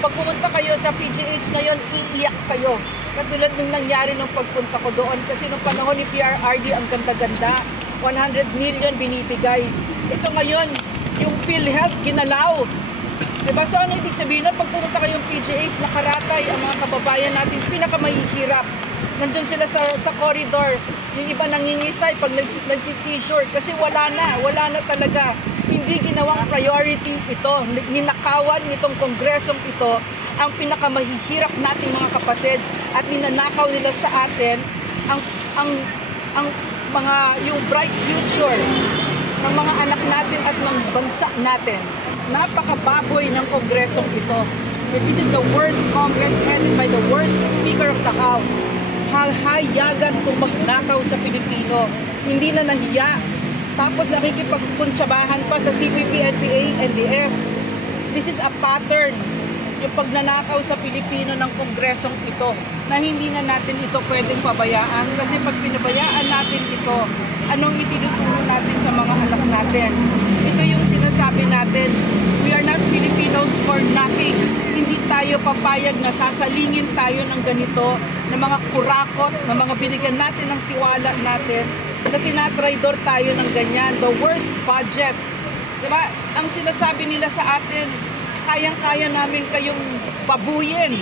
Pag pumunta kayo sa PGH ngayon, iiyak kayo. Katulad nung nangyari nung pagpunta ko doon. Kasi nung panahon ni PRRD, ang ganda-ganda. 100 million binibigay. Ito ngayon, yung PhilHealth, ginalaw. Diba? So ano ibig sabihin na pag pumunta kayong PGH, nakaratay ang mga kababayan natin, pinakamahihirap. Nandun sila sa corridor. Yung iba nangingisay pag nagsisisure. Kasi wala na talaga. Hindi ginawang priority ito. Ninakawan nitong kongresong ito ang pinakamahihirap nating mga kapatid at ninanakaw nila sa atin ang mga yung bright future ng mga anak natin at ng bansa natin. Napakababoy ng kongresong ito. This is the worst Congress headed by the worst Speaker of the House. Hayagan kung magnakaw sa Pilipino. Hindi na nahiya. Tapos nakikipagkuntsabahan pa sa CPP, NPA, NDF. This is a pattern. Yung pagnanakaw sa Pilipino ng kongresong ito na hindi na natin ito pwedeng pabayaan. Kasi pag pinabayaan natin ito, anong itinuturo natin sa mga anak natin? Ito yung sinasabi natin, we are not Filipinos for nothing. Hindi tayo papayag na sasalingin tayo ng ganito, na mga kurakot, na mga binigyan natin ng tiwala natin, na tinatraidor tayo ng ganyan. The worst budget. Diba? Ang sinasabi nila sa atin, kayang-kaya namin kayong babuyin.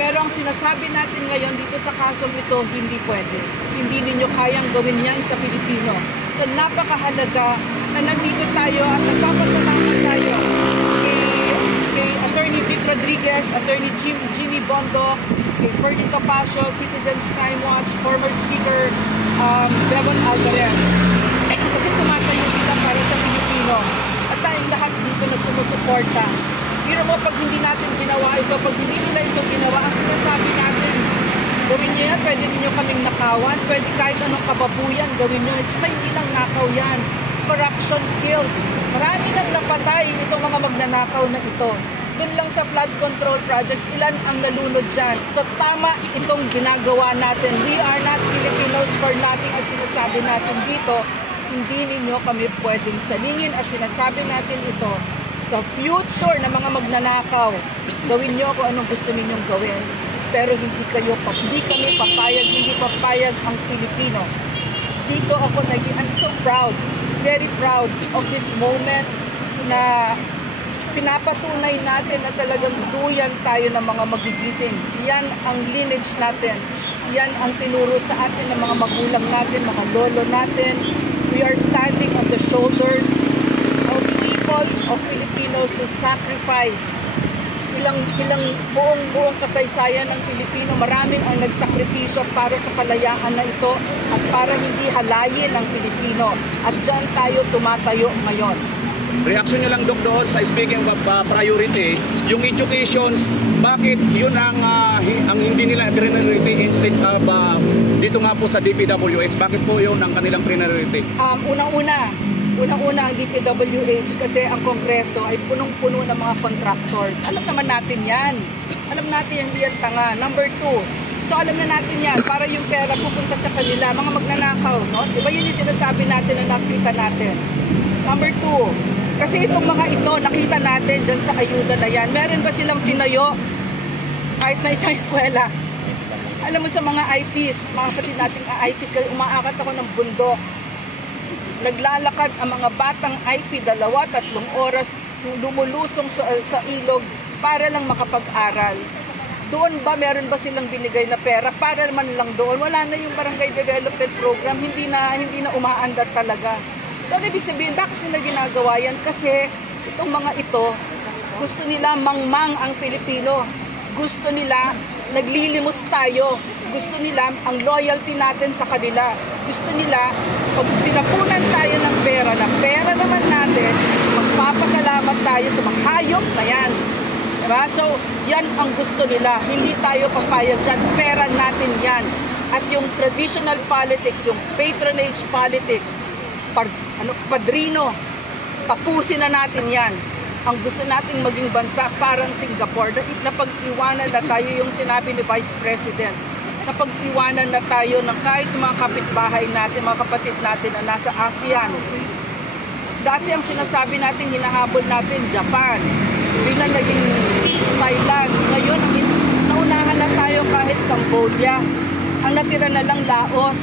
Pero ang sinasabi natin ngayon dito sa kasong ito, hindi pwede. Hindi ninyo kayang gawin yan sa Pilipino. So napakahalaga na nandito tayo at nagpapasalamat tayo kay Attorney Vic Rodriguez, Attorney Jimmy Bondoc, kay Ferdy Topacio, Citizens Crime Watch, former Speaker Devon Alvarez. Kasi tumatayo sila para sa Pilipino. At tayong lahat dito na sumusuporta. Pero mo, pag hindi natin ginawa ito, pag hindi nila ito ginawa, ang sinasabi natin, gawin nyo yan, pwede ninyo kaming nakawan, pwede kahit anong kababuyan, gawin nyo. Tsaka hindi lang nakaw yan. Corruption kills. Marami nang napatay itong mga magnanakaw na ito. Doon lang sa flood control projects, ilan ang nalunod dyan. So tama itong ginagawa natin. We are not Filipinos for nothing at sinasabi natin dito, hindi ninyo kami pwedeng salingin at sinasabi natin ito sa future na mga magnanakaw. Gawin nyo kung anong gusto ninyong gawin. Pero hindi kami papayag, hindi papayag ang Pilipino. Dito ako I'm so proud, very proud of this moment na pinapatunay natin na talagang duyan tayo ng mga magigiting. Yan ang lineage natin. Yan ang tinuro sa atin ng mga magulang natin, mga lolo natin. We are standing on the shoulders of people, of Filipinos who sacrificed. Ilang buong kasaysayan ng Pilipino, maraming ang nagsakripisyo para sa kalayaan na ito at para hindi halayin ang Pilipino. At dyan tayo tumatayo ngayon. Reaction nyo lang, Dok, doon sa speaking of priority, yung education, bakit yun ang hindi nila priority instead of dito nga po sa DPWH, bakit po yun ang kanilang priority? Unang-una ang DPWH kasi ang Kongreso ay punong-puno ng mga contractors. Alam naman natin yan. Alam natin hindi yan tanga. Number 2, so alam na natin yan, para yung pera pupunta sa kanila, mga magnanakaw, no? Diba yun yung sinasabi natin na nakita natin? Number 2, kasi itong mga ito, nakita natin dyan sa ayuda na yan, meron ba silang tinayo kahit na isang eskwela? Alam mo sa mga IPs, mga kapatid nating IPs, kasi umaakat ako ng bundok, naglalakad ang mga batang IP 2-3 oras, lumulusong sa ilog para lang makapag-aral. Doon ba, meron ba silang binigay na pera para naman lang doon? Wala na yung barangay development program, hindi na umaandar talaga. So, ibig sabihin, bakit nila ginagawa yan? Kasi itong mga ito, gusto nila mangmang ang Pilipino. Gusto nila naglilimos tayo. Gusto nila ang loyalty natin sa kanila. Gusto nila, pag tinapunan tayo ng pera naman natin, magpapasalamat tayo sa mga hayop na yan. Diba? So, yan ang gusto nila. Hindi tayo papayag dyan. Pera natin yan. At yung traditional politics, yung patronage politics, padrino, tapusin na natin yan. Ang gusto natin maging bansa parang Singapore, na pag-iwanan na tayo yung sinabi ni Vice President, na pag-iwanan na tayo ng kahit mga kapitbahay natin, mga kapatid natin na nasa ASEAN. Dati ang sinasabi natin, hinahabol natin Japan, biglang naging Thailand, pamilya. Ang natira na lang Laos.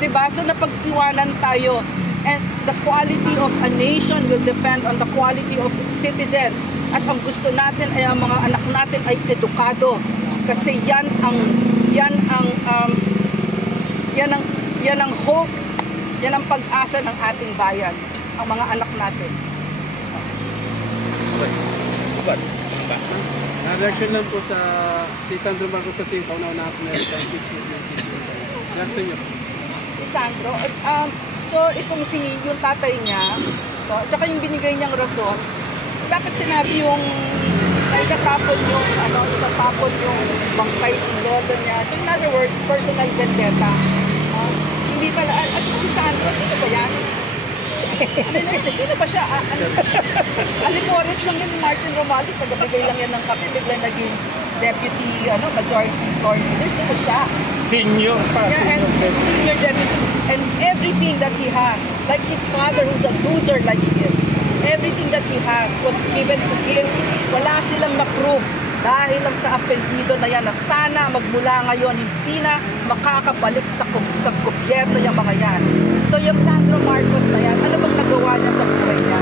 Diba? So napag-iwanan tayo. And the quality of a nation will depend on the quality of its citizens. At ang gusto natin ay ang mga anak natin ay edukado. Kasi yan ang hope, yan ang pag-asa ng ating bayan, ang mga anak natin. Reaction lang po sa si Sandro Marcos kasi yung kauna-una ako na sa impeachment. Reaction niyo? Si Sandro, so itong yung tatay niya, so, at saka yung binigay niyang rason, dapat sinabi yung itatapon yung bangkay ng lodo niya. So in other words, personal vendetta. Hindi pala, at saka si Sandro, sino ba yan? Sino ba siya? Alimores lang yan ni Martin Romualdez, nagabigay lang yan ng kape, bigla naging deputy, majority floor leader. Sino siya? Senior pa. Yeah, and senior deputy. And everything that he has, like his father who's a loser like he is, everything that he has was given to him. Wala silang na-prove dahil lang sa apelyido na yan na sana magmula ngayon hindi na makakabalik sa gobyerno yung mga yan. So yung Sandro Marcos na yan, ano bang nagawa niya sa buhay niya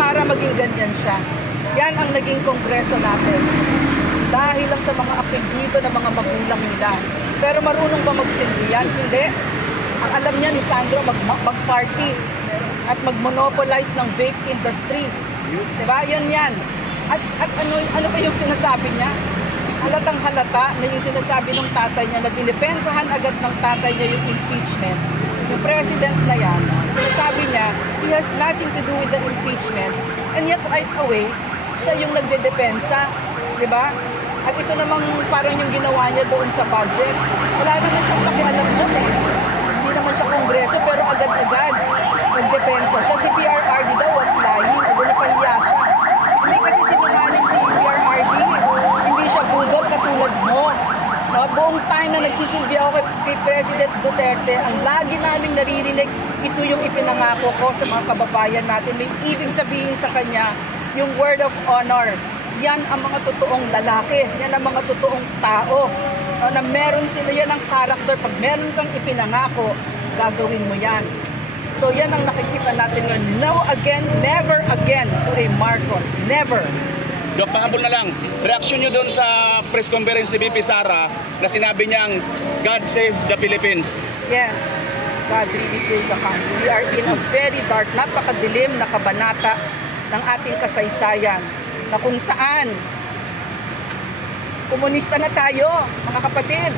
para maging ganyan siya? Yan ang naging kongreso natin. Dahil lang sa mga apelyido ng mga magulang nila. Pero marunong ba magsilbi yan? Hindi. Ang alam niya ni Sandro mag-party at mag-monopolize ng vape industry. Diba? Yan. At ano pa yung sinasabi niya? Halatang halata na yung sinasabi ng tatay niya na dinipensahan agad ng tatay niya yung impeachment. Yung president na yan, sinasabi niya, he has nothing to do with the impeachment. And yet right away, siya yung nagdedepensa. Diba? At ito namang parang yung ginawa niya doon sa budget. Wala naman siyang pakialam doon eh. Hindi naman siya kongreso pero agad-agad nagdepensa siya. Si PRRD daw was lying. Napahiya siya. Hindi kasi sinungaling si PRRD. Hindi siya budol katulad mo. No, buong time na nagsisilbi ako kay President Duterte, ang lagi naming naririnig, ito yung ipinangako ko sa mga kababayan natin. May ibig sabihin sa kanya, yung word of honor. Yan ang mga totoong lalaki, yan ang mga totoong tao. Na meron sila, yan ang character. Pag meron kang ipinangako, gagawin mo yan. So yan ang nakikita natin ngayon. No again, never again to a Marcos. Never. Dok, pahabol na lang. Reaction nyo doon sa press conference ni VP Sara na sinabi niyang God save the Philippines. Yes, God really save the country. We are in a very dark, napakadilim na kabanata ng ating kasaysayan na kung saan komunista na tayo, mga kapatid.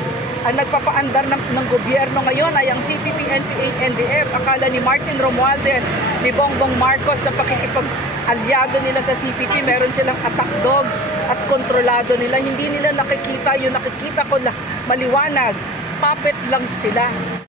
Ang nagpapaandar ng gobyerno ngayon ay ang CPP, NPA, NDF. Akala ni Martin Romualdez, ni Bongbong Marcos na pakikipag-alyado nila sa CPP, meron silang attack dogs at kontrolado nila. Hindi nila nakikita, yung nakikita ko na maliwanag, puppet lang sila.